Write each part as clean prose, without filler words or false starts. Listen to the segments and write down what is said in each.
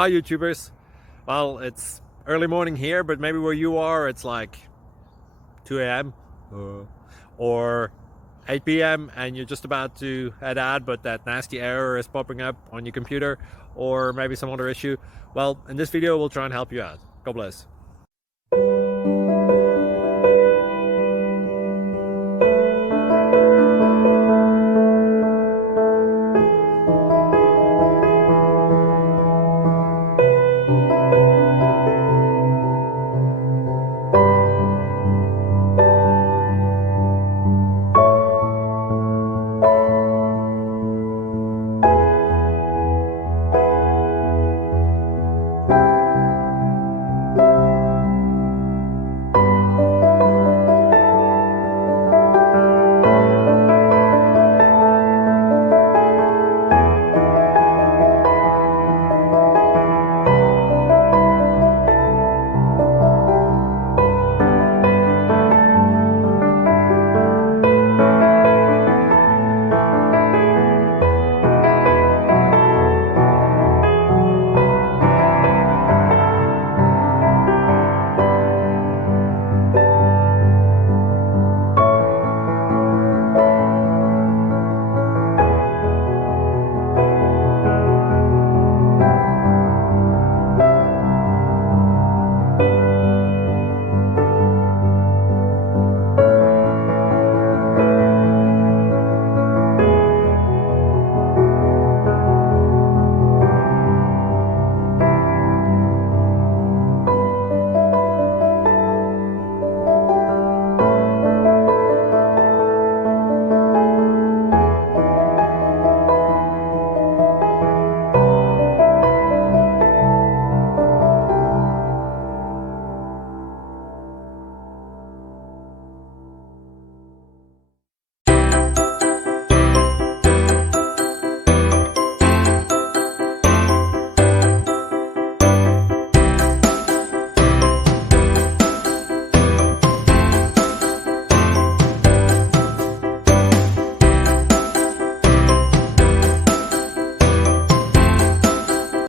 Hi YouTubers. Well, it's early morning here, but maybe where you are it's like 2 a.m. or 8 p.m. and you're just about to head out, but that nasty error is popping up on your computer, or maybe some other issue. Well, in this video we'll try and help you out. God bless.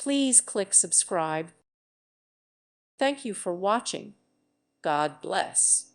Please click subscribe. Thank you for watching. God bless.